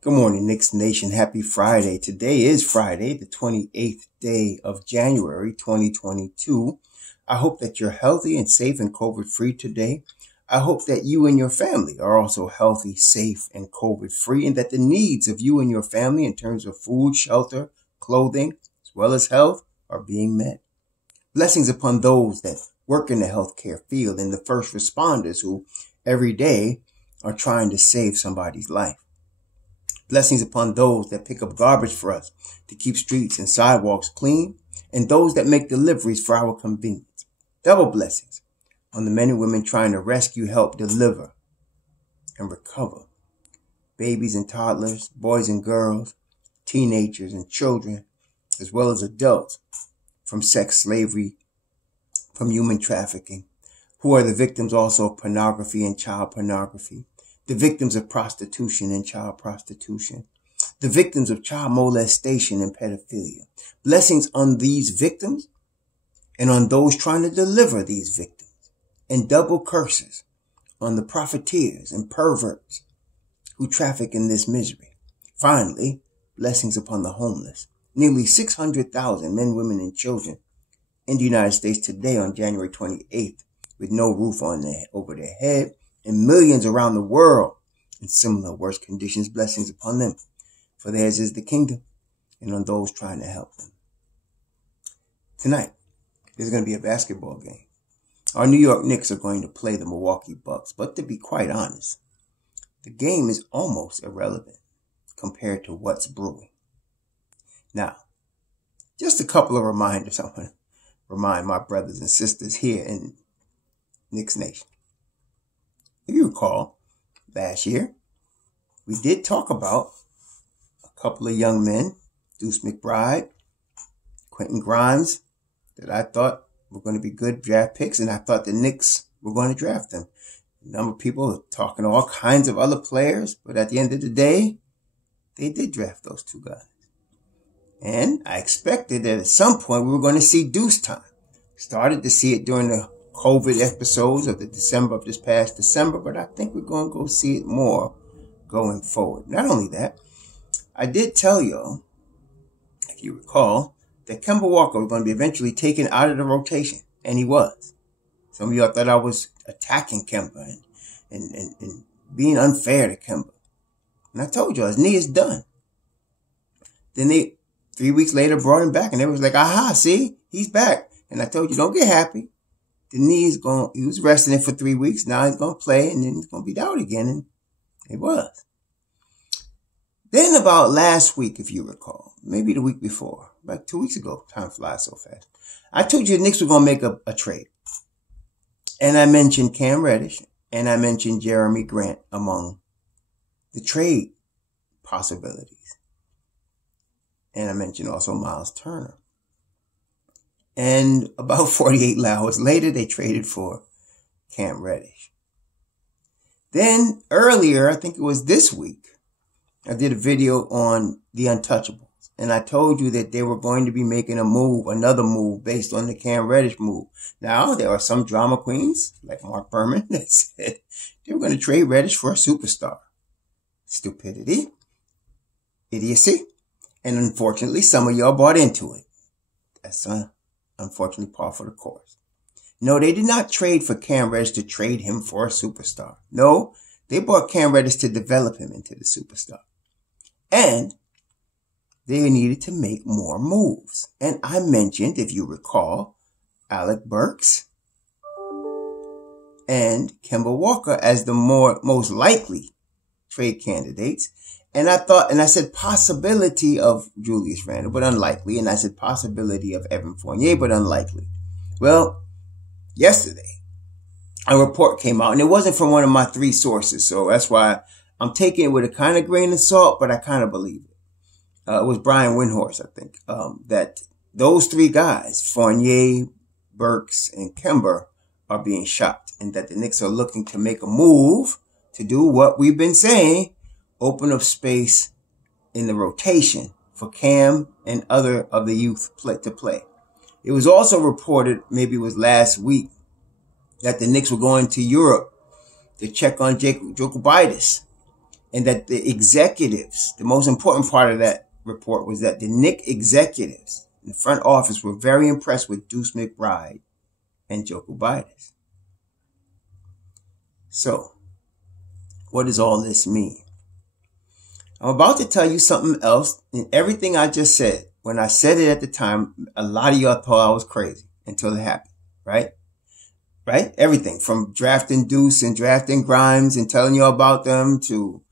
Good morning, Knicks Nation. Happy Friday. Today is Friday, the 28th day of January, 2022. I hope that you're healthy and safe and COVID-free today. I hope that you and your family are also healthy, safe, and COVID-free, and that the needs of you and your family in terms of food, shelter, clothing, as well as health are being met. Blessings upon those that work in the healthcare field and the first responders who every day are trying to save somebody's life. Blessings upon those that pick up garbage for us to keep streets and sidewalks clean, and those that make deliveries for our convenience. Double blessings on the men and women trying to rescue, help, deliver, and recover babies and toddlers, boys and girls, teenagers and children, as well as adults from sex slavery, from human trafficking, who are the victims also of pornography and child pornography, the victims of prostitution and child prostitution, the victims of child molestation and pedophilia. Blessings on these victims and on those trying to deliver these victims, and double curses on the profiteers and perverts who traffic in this misery. Finally, blessings upon the homeless. Nearly 600,000 men, women, and children in the United States today on January 28th with no roof over their head, and millions around the world in similar worse conditions. Blessings upon them, for theirs is the kingdom, and on those trying to help them. Tonight, there's going to be a basketball game. Our New York Knicks are going to play the Milwaukee Bucks, but to be quite honest, the game is almost irrelevant compared to what's brewing. Now, just a couple of reminders I want to remind my brothers and sisters here in Knicks Nation. If you recall, last year, we did talk about a couple of young men, Deuce McBride, Quentin Grimes, that I thought were going to be good draft picks, and I thought the Knicks were going to draft them. A number of people are talking to all kinds of other players, but at the end of the day, they did draft those two guys. And I expected that at some point we were going to see Deuce time. Started to see it during the COVID episodes of this past December, but I think we're going to go see it more going forward. Not only that, I did tell y'all, if you recall, that Kemba Walker was going to be eventually taken out of the rotation, and he was. Some of y'all thought I was attacking Kemba and being unfair to Kemba. And I told y'all, his knee is done. Then they, 3 weeks later, brought him back, and they was like, aha, see, he's back. And I told you, don't get happy. The knee is going, he was resting it for 3 weeks. Now he's going to play, and then he's going to be out again. And he was. Then about last week, if you recall, maybe the week before, about 2 weeks ago, time flies so fast, I told you the Knicks were going to make a trade. And I mentioned Cam Reddish, and I mentioned Jeremy Grant among the trade possibilities. And I mentioned also Miles Turner. And about 48 hours later, they traded for Cam Reddish. Then earlier, I think it was this week, I did a video on the Untouchables. And I told you that they were going to be making another move based on the Cam Reddish move. Now, there are some drama queens, like Mark Berman, that said they were going to trade Reddish for a superstar. Stupidity, idiocy, and unfortunately, some of y'all bought into it. That's unfortunately par for the course. No, they did not trade for Cam Reddish to trade him for a superstar. No, they bought Cam Reddish to develop him into the superstar. And they needed to make more moves. And I mentioned, if you recall, Alec Burks and Kemba Walker as the most likely trade candidates. And I said possibility of Julius Randle, but unlikely. And I said possibility of Evan Fournier, but unlikely. Well, yesterday, a report came out, and it wasn't from one of my three sources. So that's why I'm taking it with a kind of grain of salt, but I kind of believe it. It was Brian Windhorst, I think, that those three guys, Fournier, Burks, and Kemba, are being shopped, and that the Knicks are looking to make a move to do what we've been saying, open up space in the rotation for Cam and other of the youth to play. It was also reported, maybe it was last week, that the Knicks were going to Europe to check on Jacobitis and that the executives, the most important part of that report was that the Knicks executives in the front office were very impressed with Deuce McBride and Joko Bidas. So, what does all this mean? I'm about to tell you something else, and everything I just said, when I said it at the time, a lot of y'all thought I was crazy until it happened, right? Right? Everything from drafting Deuce and drafting Grimes and telling you about them to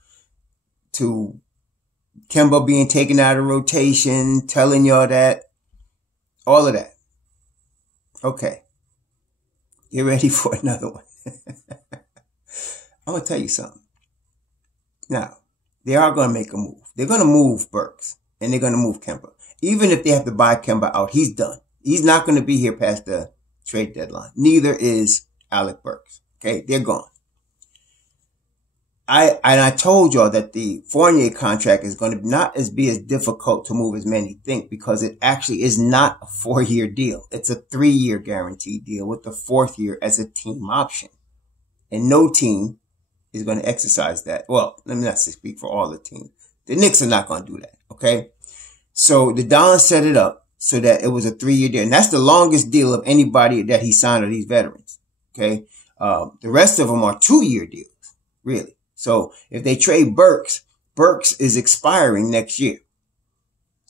Kemba being taken out of rotation, telling y'all that, all of that. Okay. Get ready for another one. I'm going to tell you something. Now, they are going to make a move. They're going to move Burks and they're going to move Kemba. Even if they have to buy Kemba out, he's done. He's not going to be here past the trade deadline. Neither is Alec Burks. Okay. They're gone. I told y'all that the Fournier contract is going to not be as difficult to move as many think, because it actually is not a 4-year deal. It's a 3-year guaranteed deal with the 4th year as a team option. And no team is going to exercise that. Well, let me not speak for all the teams. The Knicks are not going to do that. Okay. So the Don set it up so that it was a 3-year deal. And that's the longest deal of anybody that he signed of these veterans. Okay. The rest of them are 2-year deals, really. So if they trade Burks is expiring next year.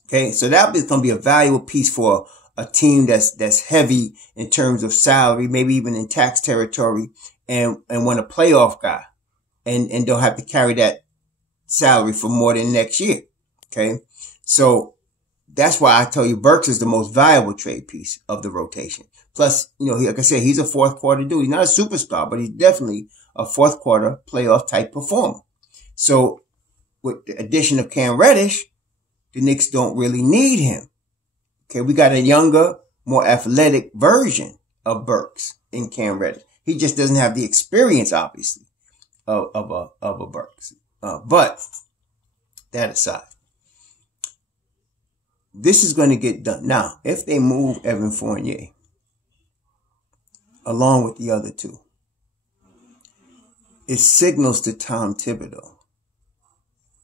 Okay. So that is going to be a valuable piece for a team that's heavy in terms of salary, maybe even in tax territory, and want a playoff guy and don't have to carry that salary for more than next year. Okay. So that's why I tell you Burks is the most valuable trade piece of the rotation. Plus, like I said, he's a 4th quarter dude. He's not a superstar, but he's definitely a 4th quarter playoff type performer. So with the addition of Cam Reddish, the Knicks don't really need him. Okay. We got a younger, more athletic version of Burks in Cam Reddish. He just doesn't have the experience, obviously, of a Burks. But that aside, this is going to get done. Now, if they move Evan Fournier along with the other two, it signals to Tom Thibodeau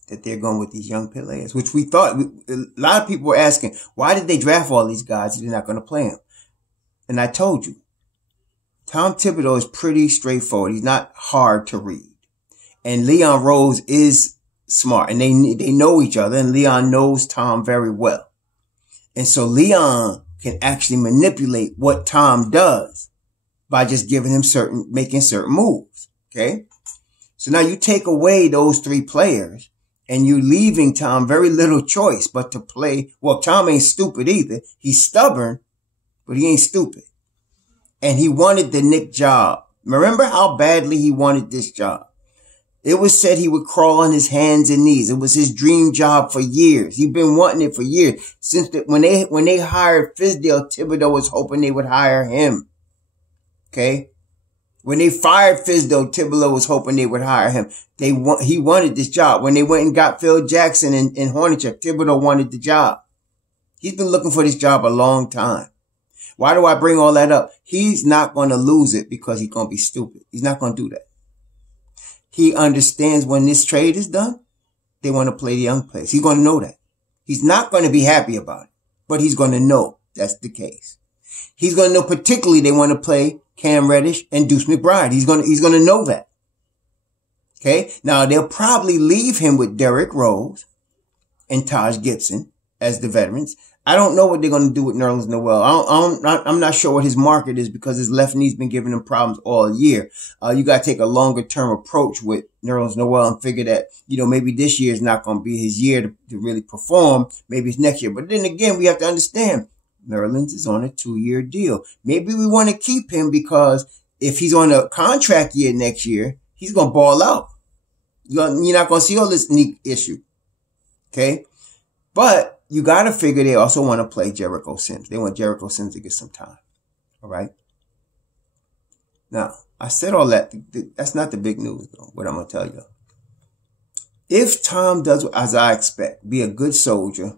that they're going with these young players, which we thought, a lot of people were asking, why did they draft all these guys if they're not going to play them? And I told you, Tom Thibodeau is pretty straightforward. He's not hard to read. And Leon Rose is smart, and they know each other, and Leon knows Tom very well. And so Leon can actually manipulate what Tom does by just giving him making certain moves. Okay. So now you take away those 3 players and you're leaving Tom very little choice but to play. Well, Tom ain't stupid either. He's stubborn, but he ain't stupid. And he wanted the Knicks job. Remember how badly he wanted this job? It was said he would crawl on his hands and knees. It was his dream job for years. He'd been wanting it for years. Since when they hired Fizdale, Thibodeau was hoping they would hire him. Okay? When they fired Fizdale, Thibodeau was hoping they would hire him. He wanted this job. When they went and got Phil Jackson and Hornacek, Thibodeau wanted the job. He's been looking for this job a long time. Why do I bring all that up? He's not going to lose it because he's going to be stupid. He's not going to do that. He understands when this trade is done, they want to play the young players. He's going to know that. He's not going to be happy about it, but he's going to know that's the case. He's going to know particularly they want to play Cam Reddish and Deuce McBride. He's going to know that. Okay. Now they'll probably leave him with Derrick Rose and Taj Gibson as the veterans. I don't know what they're going to do with Nerlens Noel. I'm not sure what his market is because his left knee's been giving him problems all year. You got to take a longer term approach with Nerlens Noel and figure that, maybe this year is not going to be his year to really perform. Maybe it's next year. But then again, we have to understand Nerlens is on a 2-year deal. Maybe we want to keep him because if he's on a contract year next year, he's going to ball out. You're not going to see all this knee issue. Okay. But you got to figure they also want to play Jericho Sims. They want Jericho Sims to get some time. All right. Now, I said all that. That's not the big news, though, what I'm going to tell you. If Tom does as I expect, be a good soldier,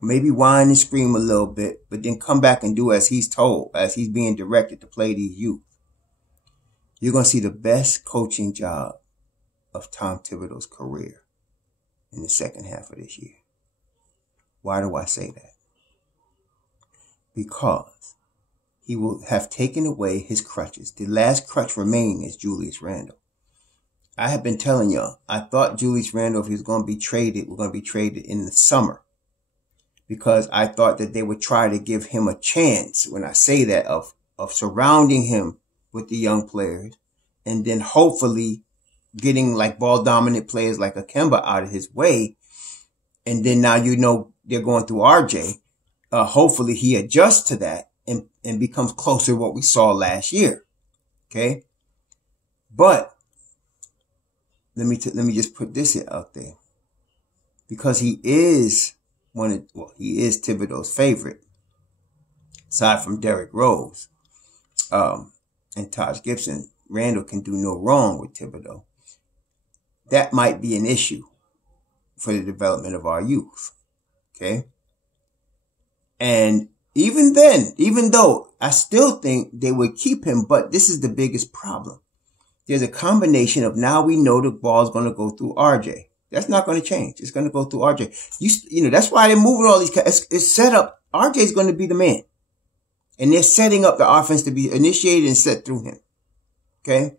maybe whine and scream a little bit, but then come back and do as he's told, as he's being directed to play these youth, you're going to see the best coaching job of Tom Thibodeau's career. in the second half of this year. Why do I say that? Because he will have taken away his crutches. The last crutch remaining is Julius Randle. I have been telling y'all, I thought Julius Randle, if he was going to be traded, we're going to be traded in the summer. Because I thought that they would try to give him a chance, when I say that, of surrounding him with the young players. And then hopefully getting like ball dominant players like a Kemba out of his way. And then now, they're going through RJ. Hopefully he adjusts to that and becomes closer to what we saw last year. Okay. But let me just put this out there, because he is he is Thibodeau's favorite, aside from Derrick Rose, and Taj Gibson. Randle can do no wrong with Thibodeau. That might be an issue for the development of our youth. Okay. And even then, even though I still think they would keep him, but this is the biggest problem. There's a combination of, now we know the ball's going to go through RJ. That's not going to change. It's going to go through RJ. That's why they're moving all these guys. It's set up. RJ's going to be the man. And they're setting up the offense to be initiated and set through him. Okay.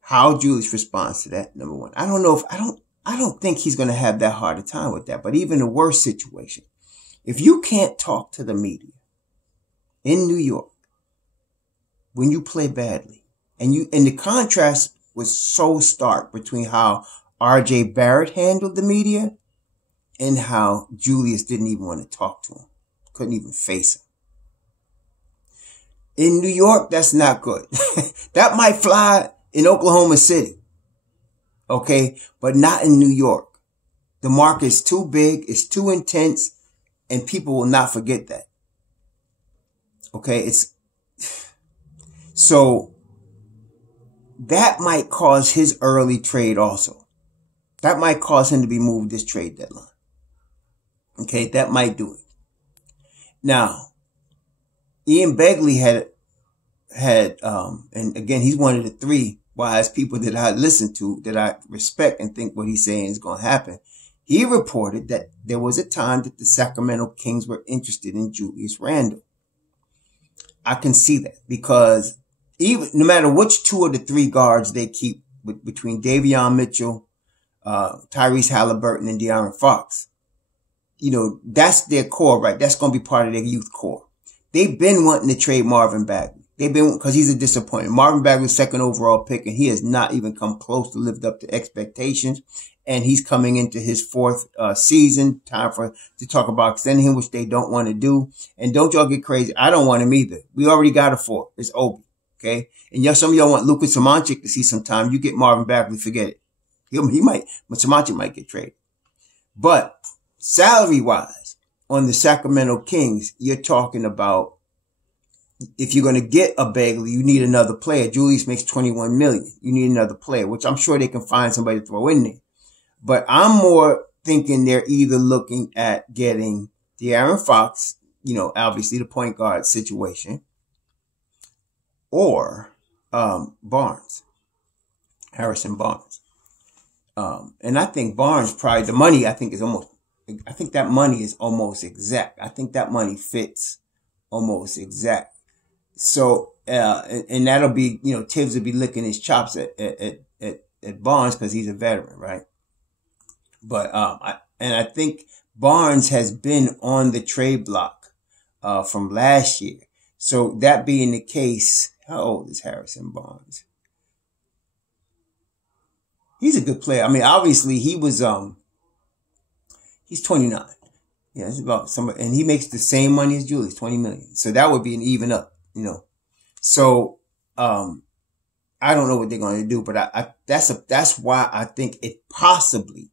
How Julius responds to that, number one. I don't think he's going to have that hard a time with that. But even the worst situation, if you can't talk to the media in New York when you play badly, and the contrast was so stark between how RJ Barrett handled the media and how Julius didn't even want to talk to him, couldn't even face him. In New York, that's not good. That might fly in Oklahoma City. Okay. But not in New York. The market is too big. It's too intense, and people will not forget that. Okay. So that might cause his early trade also. That might cause him to be moved this trade deadline. Okay. That might do it. Now, Ian Begley had, and again, he's one of the three wise people that I listen to, that I respect and think what he's saying is going to happen. He reported that there was a time that the Sacramento Kings were interested in Julius Randle. I can see that, because no matter which two of the three guards they keep, between Davion Mitchell, Tyrese Halliburton, and De'Aaron Fox, that's their core, right? That's going to be part of their youth core. They've been wanting to trade Marvin Bagley. Because he's a disappointment. Marvin Bagley's second overall pick, and he has not even come close to lived up to expectations. And he's coming into his fourth season. Time to talk about extending him, which they don't want to do. And don't y'all get crazy. I don't want him either. We already got a four. It's Obi. Okay. And some of y'all want Luka Samanic to see some time. You get Marvin Bagley, forget it. Samanic might get traded. But salary wise, on the Sacramento Kings, you're talking about, if you're going to get a Bagley, you need another player. Julius makes $21 million. You need another player, which I'm sure they can find somebody to throw in there. But I'm more thinking they're either looking at getting De'Aaron Fox, obviously the point guard situation, or Barnes, Harrison Barnes. And I think Barnes, probably the money, I think that money is almost exact. I think that money fits almost exact. So, and that'll be, Thibs will be licking his chops at Barnes, because he's a veteran, right? But, I think Barnes has been on the trade block, from last year. So that being the case, how old is Harrison Barnes? He's a good player. I mean, obviously he was, he's 29. Yeah, it's about somebody, and he makes the same money as Julius, 20 million. So that would be an even up, So, I don't know what they're going to do, but that's why I think it possibly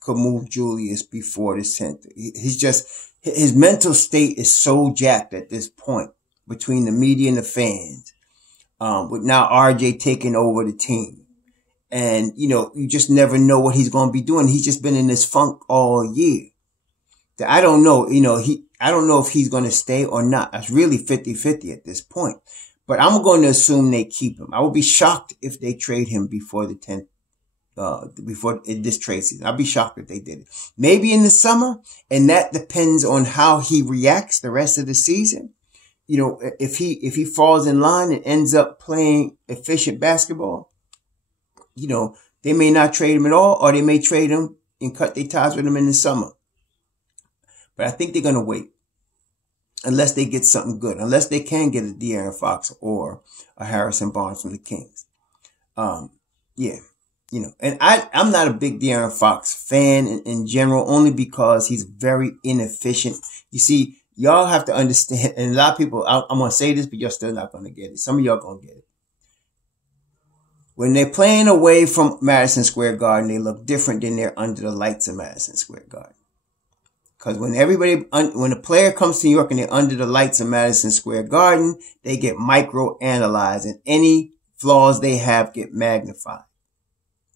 could move Julius before the center. His mental state is so jacked at this point, between the media and the fans, with now RJ taking over the team. And, you just never know what he's going to be doing. He's just been in this funk all year. I don't know, I don't know if he's going to stay or not. That's really 50-50 at this point. But I'm going to assume they keep him. I would be shocked if they trade him before the 10th before this trade season. I'd be shocked if they did it. Maybe in the summer, and that depends on how he reacts the rest of the season. You know, if he falls in line and ends up playing efficient basketball, you know, they may not trade him at all, or they may trade him and cut their ties with him in the summer. But I think they're going to wait unless they get something good, unless they can get a De'Aaron Fox or a Harrison Barnes from the Kings. Yeah, you know, and I'm not a big De'Aaron Fox fan in general, only because he's very inefficient. You see, y'all have to understand, and a lot of people, I'm going to say this, but you're still not going to get it. Some of y'all going to get it. When they're playing away from Madison Square Garden, they look different than they're under the lights of Madison Square Garden. Because when a player comes to New York and they're under the lights of Madison Square Garden, they get micro-analyzed, and any flaws they have get magnified.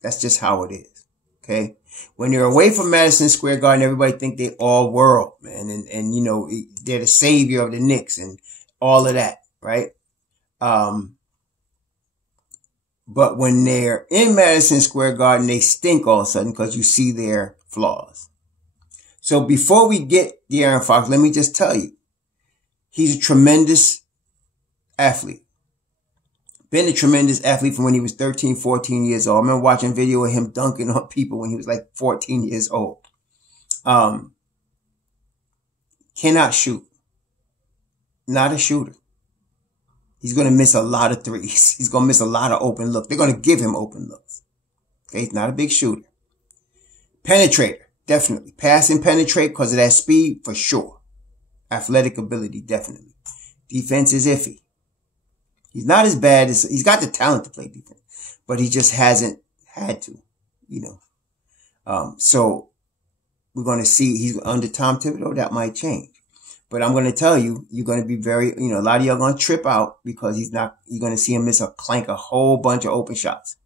That's just how it is. Okay. When they're away from Madison Square Garden, everybody think they all world, man. And, you know, they're the savior of the Knicks and all of that. Right. But when they're in Madison Square Garden, they stink all of a sudden because you see their flaws. So before we get De'Aaron Fox, let me just tell you, he's a tremendous athlete. Been a tremendous athlete from when he was 13, 14 years old. I remember watching video of him dunking on people when he was like 14 years old. Cannot shoot. Not a shooter. He's going to miss a lot of threes. He's going to miss a lot of open looks. They're going to give him open looks. Okay, he's not a big shooter. Penetrator, definitely. Pass and penetrate because of that speed, for sure. Athletic ability, definitely. Defense is iffy. He's not as bad as, he's got the talent to play defense, but he just hasn't had to, you know. So we're going to see, he's under Tom Thibodeau, that might change. But I'm going to tell you, you're going to be very, you know, a lot of y'all going to trip out because you're going to see him miss a whole bunch of open shots.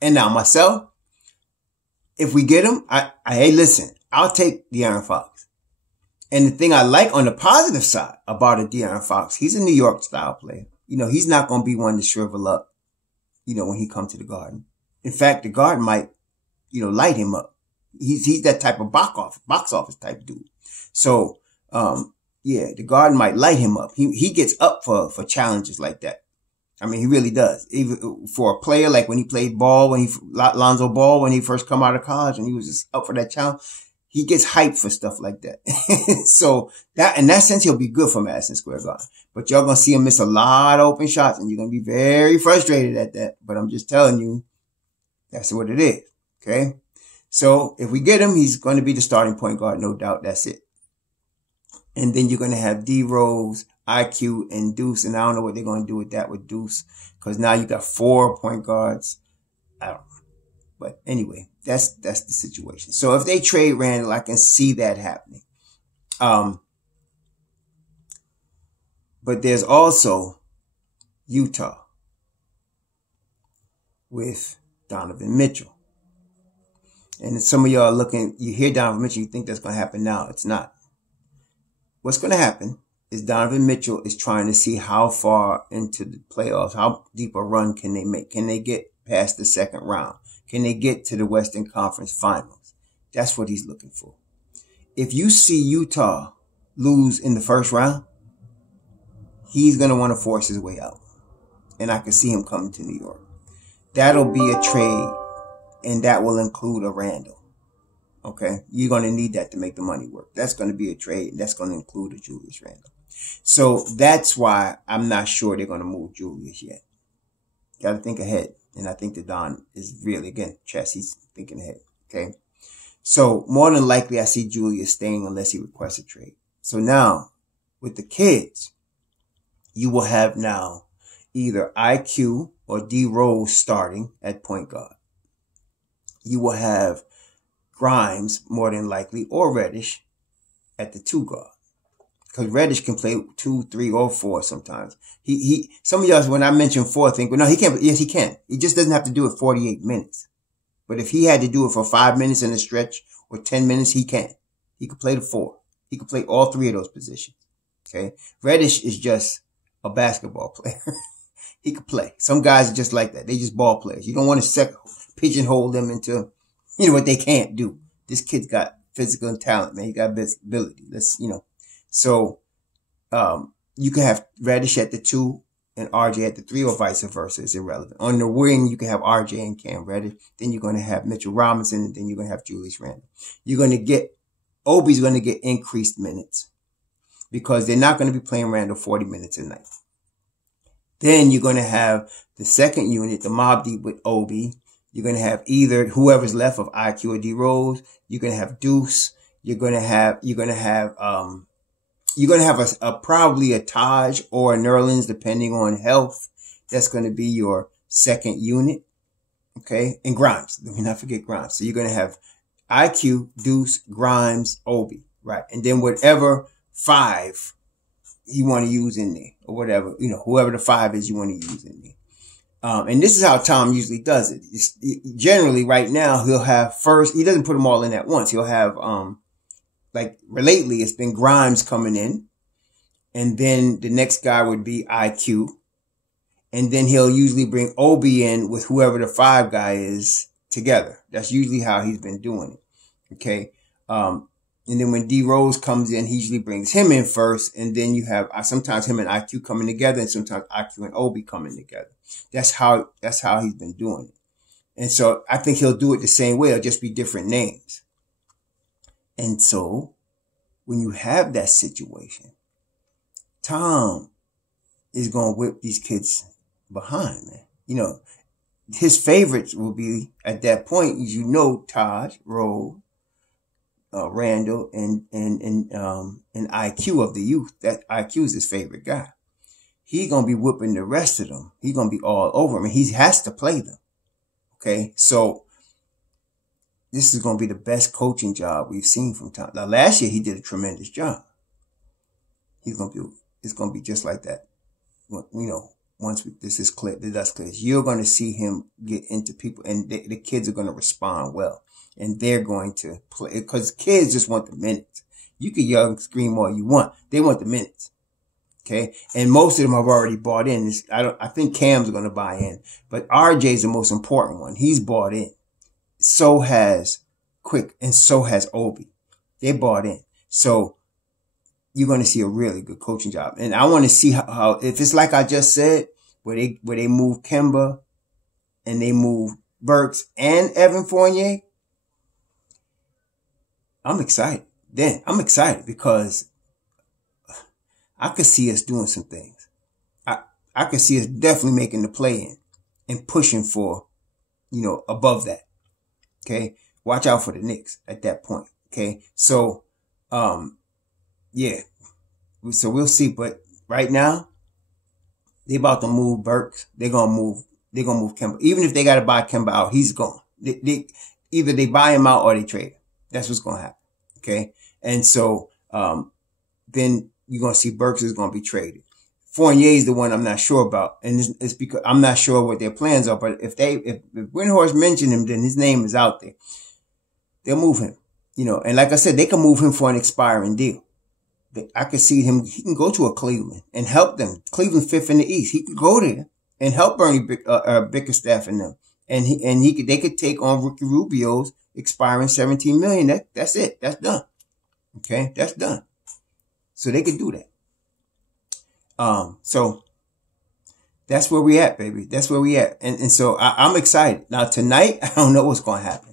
And now myself, if we get him, hey, listen, I'll take De'Aaron Fox. And the thing I like on the positive side about a De'Aaron Fox, he's a New York style player. You know, he's not going to be one to shrivel up, you know, when he comes to the Garden. In fact, the Garden might, you know, light him up. He's that type of box office type dude. So, yeah, the Garden might light him up. He gets up for challenges like that. I mean, he really does. Even for a player, like when he played ball, Lonzo Ball, when he first come out of college and he was just up for that challenge, he gets hyped for stuff like that. So in that sense, he'll be good for Madison Square Garden. But y'all gonna see him miss a lot of open shots and you're gonna be very frustrated at that. But I'm just telling you, that's what it is. Okay. So if we get him, he's going to be the starting point guard. No doubt. That's it. And then you're going to have D-Rose, IQ, and Deuce. And I don't know what they're going to do with that with Deuce. Because now you got 4 point guards. I don't know. But anyway, that's the situation. So if they trade Randall, I can see that happening. But there's also Utah with Donovan Mitchell. And some of y'all are looking, you hear Donovan Mitchell, you think that's going to happen now. It's not. What's going to happen is Donovan Mitchell is trying to see how far into the playoffs, how deep a run can they make? Can they get past the second round? Can they get to the Western Conference Finals? That's what he's looking for. If you see Utah lose in the first round, he's going to want to force his way out. And I can see him coming to New York. That'll be a trade, and that will include a Randall. Okay? You're going to need that to make the money work. That's going to be a trade. That's going to include a Julius Randle. So that's why I'm not sure they're going to move Julius yet. Got to think ahead. And I think that Don is really, again, chess. He's thinking ahead. Okay? So more than likely, I see Julius staying unless he requests a trade. So now, with the kids, you will have now either IQ or D Rose starting at point guard. You will have Grimes, more than likely, or Reddish at the 2 guard. Because Reddish can play 2, 3, or 4 sometimes. Some of y'all, when I mention 4, think, well, no, he can't. Yes, he can. He just doesn't have to do it 48 minutes. But if he had to do it for 5 minutes in a stretch or 10 minutes, he can. He could play the 4. He could play all 3 of those positions. Okay. Reddish is just a basketball player. He could play. Some guys are just like that. They just ball players. You don't want to pigeonhole them into, what they can't do. This kid's got physical and talent, man. He got ability. So, you can have Reddish at the 2 and RJ at the 3 or vice versa. It's irrelevant. On the wing, you can have RJ and Cam Reddish. Then you're going to have Mitchell Robinson, and then you're going to have Julius Randle. Obi's going to get increased minutes because they're not going to be playing Randle 40 minutes a night. Then you're going to have the second unit, the Mobb Deep with Obi. You're going to have either whoever's left of IQ or D Rose. You're going to have Deuce. You're going to have probably a Taj or a Nerlens, depending on health. That's going to be your second unit. Okay. And Grimes. Let me not forget Grimes. So you're going to have IQ, Deuce, Grimes, Obi. Right. And then whatever 5 you want to use in there or whatever, whoever the 5 is you want to use in there. And this is how Tom usually does it. Generally right now he'll have first, he doesn't put them all in at once. He'll have, like lately it's been Grimes coming in, and then the next guy would be IQ. And then he'll usually bring Obi in with whoever the 5 guy is together. That's usually how he's been doing it. Okay. And then when D Rose comes in, he usually brings him in first. And then you have sometimes him and IQ coming together, and sometimes IQ and Obi coming together. That's how he's been doing it. And so I think he'll do it the same way. It'll just be different names. And so when you have that situation, Tom is going to whip these kids behind, man. His favorites will be at that point, Taj, Rose, Randall, and IQ of the youth. That IQ is his favorite guy. He's going to be whipping the rest of them. He's going to be all over them, and he has to play them. Okay. So this is going to be the best coaching job we've seen from Tom. Now, last year he did a tremendous job. It's going to be just like that. Once this is clear, the dust clears, you're going to see him get into people, and the kids are going to respond well, and they're going to play because kids just want the minutes. You can yell and scream all you want. They want the minutes. Okay. And most of them have already bought in. I think Cam's going to buy in, but RJ's the most important one. He's bought in. So has Quick, and so has Obi. They bought in. So you're going to see a really good coaching job. And I want to see how if it's like I just said, where they move Kemba and they move Burks and Evan Fournier, I'm excited. Then I'm excited because I could see us doing some things. I could see us definitely making the play in and pushing for, above that. Okay. Watch out for the Knicks at that point. Okay. So, yeah. So we'll see. But right now, they about to move Burks. They're going to move Kemba. Even if they got to buy Kemba out, he's gone. Either they buy him out or they trade him. That's what's going to happen. Okay. And so, then you're going to see Burks is going to be traded. Fournier is the one I'm not sure about. And it's because I'm not sure what their plans are. But if Windhorst mentioned him, then his name is out there. They'll move him, and like I said, they can move him for an expiring deal. I could see him. He can go to a Cleveland and help them. Cleveland 5th in the East. He could go there and help Bernie Bickerstaff and them. And they could take on Ricky Rubio's expiring $17 million. That's it. That's done. Okay. That's done. So they could do that. So that's where we at, baby. That's where we at. And so I'm excited. Now tonight, I don't know what's going to happen.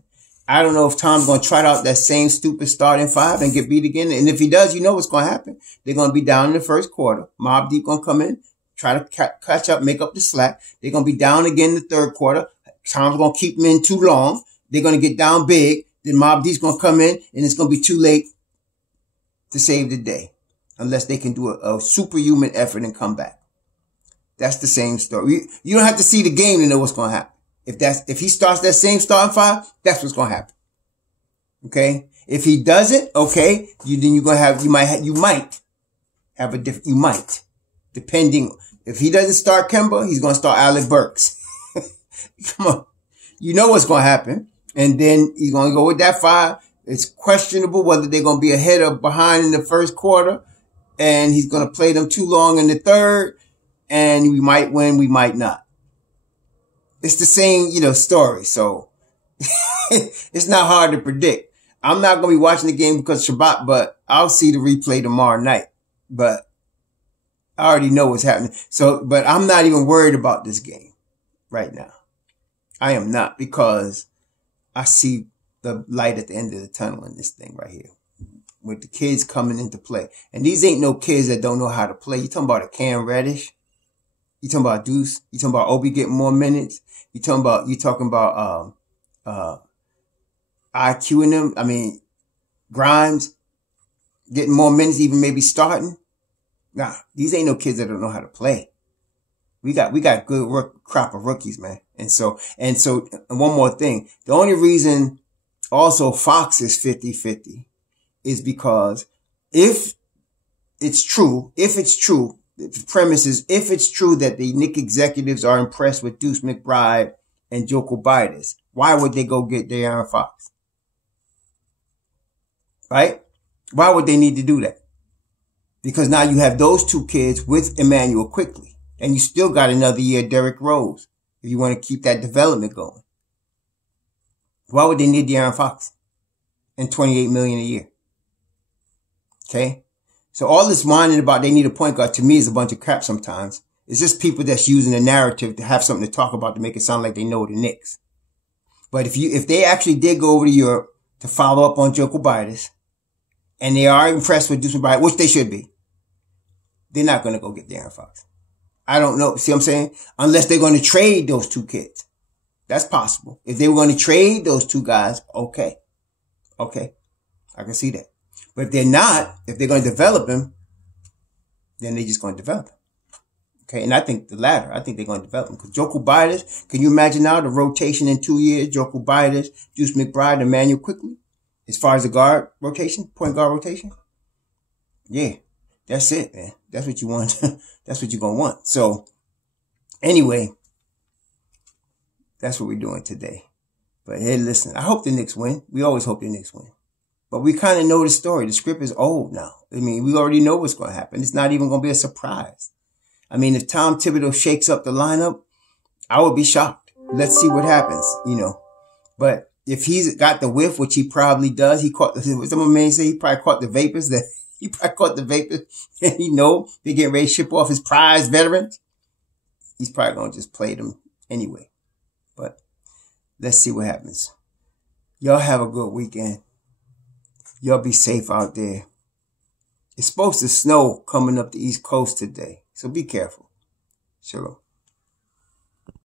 I don't know if Tom's going to try out that same stupid starting 5 and get beat again. And if he does, what's going to happen. They're going to be down in the first quarter. Mobb Deep going to come in, try to catch up, make up the slack. They're going to be down again in the third quarter. Tom's going to keep them in too long. They're going to get down big. Then Mobb Deep's going to come in, and it's going to be too late to save the day. Unless they can do a superhuman effort and come back. That's the same story. You don't have to see the game to know what's going to happen. If he starts that same starting 5, that's what's going to happen. Okay. If he doesn't, okay, you might have a different, depending. If he doesn't start Kemba, he's going to start Alec Burks. Come on. What's going to happen. And then he's going to go with that 5. It's questionable whether they're going to be ahead or behind in the first quarter. And he's going to play them too long in the third. And we might win, we might not. It's the same, story. So It's not hard to predict. I'm not going to be watching the game because Shabbat, but I'll see the replay tomorrow night. But I already know what's happening. So, but I'm not even worried about this game right now. I am not, because I see the light at the end of the tunnel in this thing right here with the kids coming into play. And these ain't no kids that don't know how to play. You talking about a Cam Reddish? You talking about Deuce? You talking about Obi getting more minutes? You talking about IQ in them? I mean, Grimes getting more minutes, even maybe starting? Nah, these ain't no kids that don't know how to play. We got good crop of rookies, man. And one more thing. The only reason also Fox is 50-50 is because if it's true, the premise is, if it's true that the Knicks executives are impressed with Deuce McBride and Joko Bidas, why would they go get De'Aaron Fox? Right? Why would they need to do that? Because now you have those two kids with Emmanuel Quickly, and you still got another year Derrick Rose if you want to keep that development going. Why would they need De'Aaron Fox and $28 million a year? Okay? So all this whining about they need a point guard, to me, is a bunch of crap sometimes. It's just people that's using a narrative to have something to talk about to make it sound like they know the Knicks. But if they actually did go over to Europe to follow up on Joko Bidas, and they are impressed with Deuce McBride, which they should be, they're not going to go get De'Aaron Fox. I don't know. See what I'm saying? Unless they're going to trade those two kids. That's possible. If they were going to trade those two guys, okay. Okay. I can see that. But if they're not, if they're going to develop him, then they're just going to develop him. Okay. And I think the latter. I think they're going to develop him. Because Joko Bidas, can you imagine now the rotation in 2 years? Joko Bidas, Deuce McBride, Emmanuel Quickly. As far as the guard rotation, point guard rotation. Yeah. That's it, man. That's what you want. That's what you're going to want. So anyway, that's what we're doing today. But hey, listen, I hope the Knicks win. We always hope the Knicks win. But we kind of know the story. The script is old now. I mean, we already know what's going to happen. It's not even going to be a surprise. I mean, if Tom Thibodeau shakes up the lineup, I would be shocked. Let's see what happens, But if he's got the whiff, which he probably does, some may say he probably caught the vapors and he know they're getting ready to ship off his prize veterans. He's probably going to just play them anyway. But let's see what happens. Y'all have a good weekend. Y'all be safe out there. It's supposed to snow coming up the East Coast today, so be careful. Shalom.